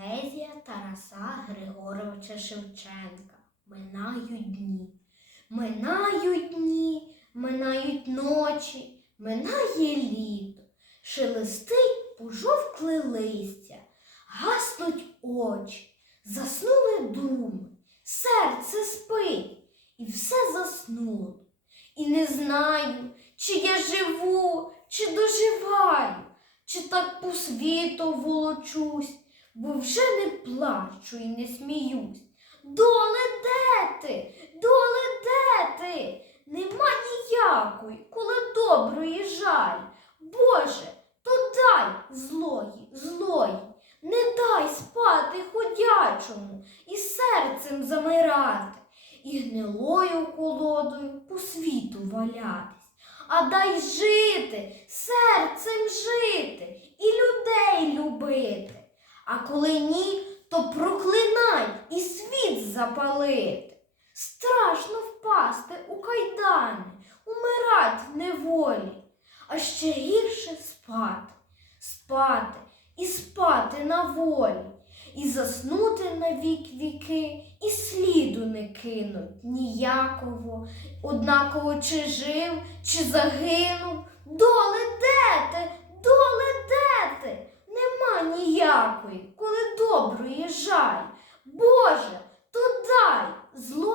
Поезія Тараса Григоровича Шевченка. Минають дні. Минають дні, минають ночі, минає літо. Шелестить пожовкле листя, гаснуть очі, заснули думи, серце спить, і все заснуло. І не знаю, чи я живу, чи доживаю, чи так по світу волочусь, бо вже не плачу і не сміюсь. Доле де ти? Доле де ти? Нема ніякої, коли доброї жаль. Боже, то дай злої, злої, не дай спати ходячому і серцем замирати, і гнилою колодою по світу валятись. А дай жити, серцем жити і людей любити. А коли ні, то проклинай і світ запалити. Страшно впасти у кайдани, умирать в неволі, а ще гірше спати, спати і спати на волі, і заснути на вік віки, і сліду не кинуть ніякого, однаково чи жив, чи загинув. Доле де ти, доле де ти? Ніякої, коли доброї жаль. Боже, то дай злої.